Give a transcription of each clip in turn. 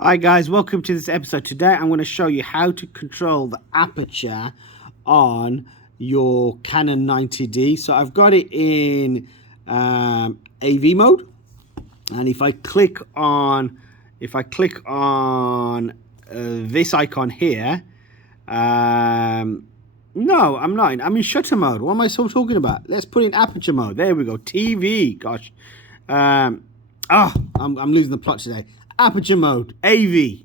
Hi guys, welcome to this episode. Today I'm going to show you how to control the aperture on your Canon 90D. So I've got it in AV mode, and if I click on this icon here, no, I'm not in. I'm in shutter mode. What am I still talking about? Let's put in aperture mode. There we go. TV. Gosh, I'm losing the plot today. Aperture mode, AV.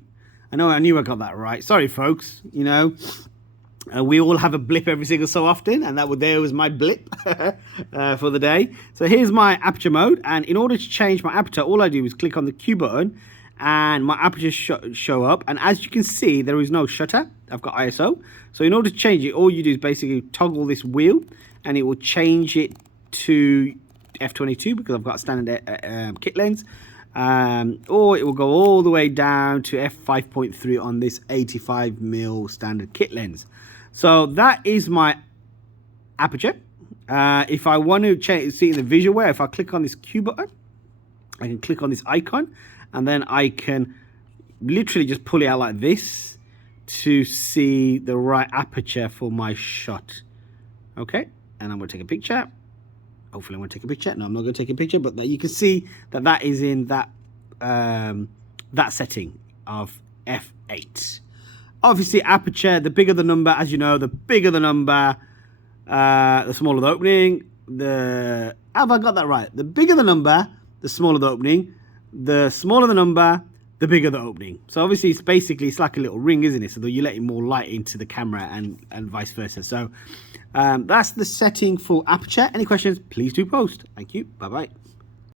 I knew I got that right. Sorry, folks. We all have a blip every single so often, and there was my blip for the day. So here's my aperture mode, and in order to change my aperture, all I do is click on the Q button, and my aperture show up. And as you can see, there is no shutter. I've got ISO. So in order to change it, all you do is basically toggle this wheel, and it will change it to f22 because I've got a standard kit lens. Or it will go all the way down to f5.3 on this 85mm standard kit lens. So that is my aperture. If I want to see in the visual way, if I click on this Q button, I can click on this icon, and then I can literally just pull it out like this to see the right aperture for my shot. Okay, and I'm going to take a picture. Hopefully I'm going to take a picture. No, I'm not going to take a picture, but you can see that is in that that setting of f8. Obviously, aperture, the bigger the number, as you know, the bigger the number, the smaller the opening. Have I got that right? The bigger the number, the smaller the opening. The smaller the number, the bigger the opening. So obviously, it's like a little ring, isn't it? So that you're letting more light into the camera and vice versa. So that's the setting for aperture. Any questions, please do post. Thank you. Bye-bye.